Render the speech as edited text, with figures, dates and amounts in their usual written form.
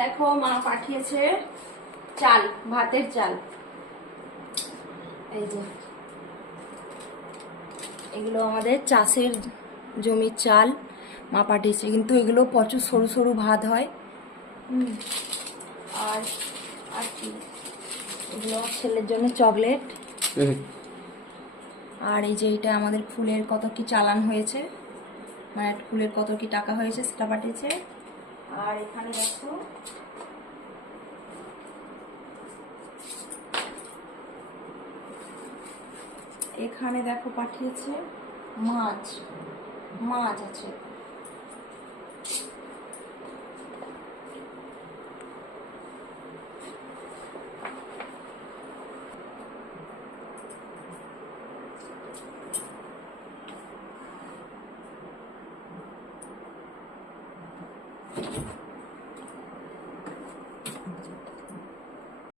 দেখো মা পাঠিয়েছে চাল, ভাতের চাল। এই যে এগুলো আমাদের চাষের জমির চাল মা পাঠিয়েছে, কিন্তু এগুলো প্রচুর সরু সরু ভাত হয়। আর আর কি, এগুলো ছেলের জন্য চকলেট। আর এই যে এটা আমাদের ফুলের কত কি চালান হয়েছে, মানে ফুলের কত কি টাকা হয়েছে সেটা পাঠিয়েছে। আর এখানে দেখো এখানে দেখো পাঠিয়েছে মাছ, মাছ আছে।